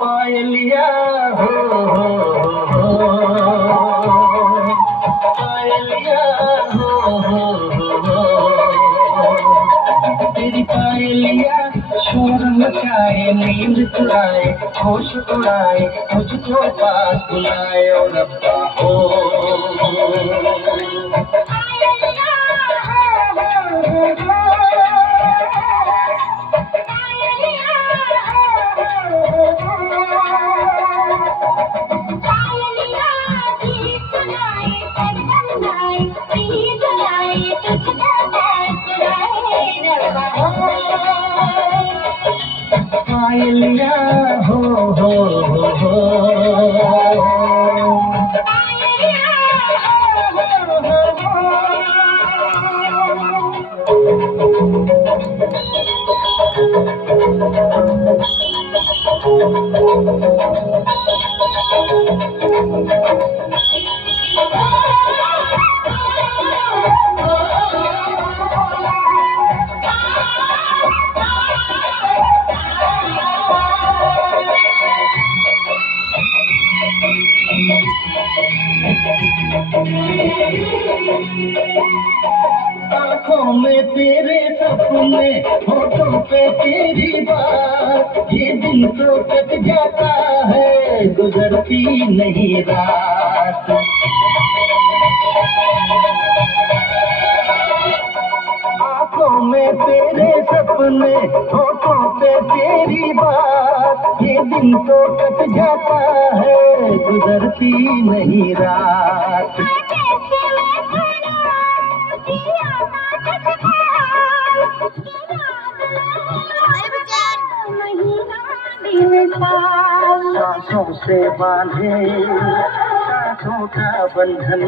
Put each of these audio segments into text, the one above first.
पायलिया हो पायलिया हो तेरी पायलिया शोर मचाए नींद चुराए होश उड़ाए मुझको पास बुलाए और रब्बा हो पायलिया हो आँखों में तेरे सपने होठों पे तेरी बात ये दिन तो कट जाता है गुजरती नहीं रात आँखों में तेरे सपने होठों पे तेरी बात ये दिन तो कट जाता है गुजरती नहीं रात सांसों से बांधे सांसों का बंधन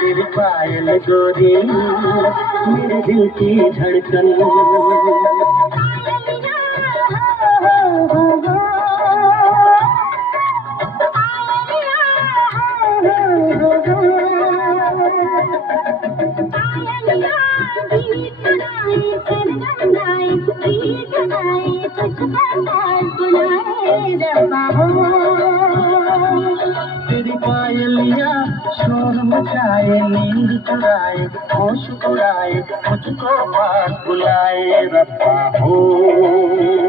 तेरी पायल गोरी मेरे दिल की धड़कन तेरी पायलिया शोर मचाए नींद चुराए होश उड़ाए मुझको पास बुलाए रब्बा हो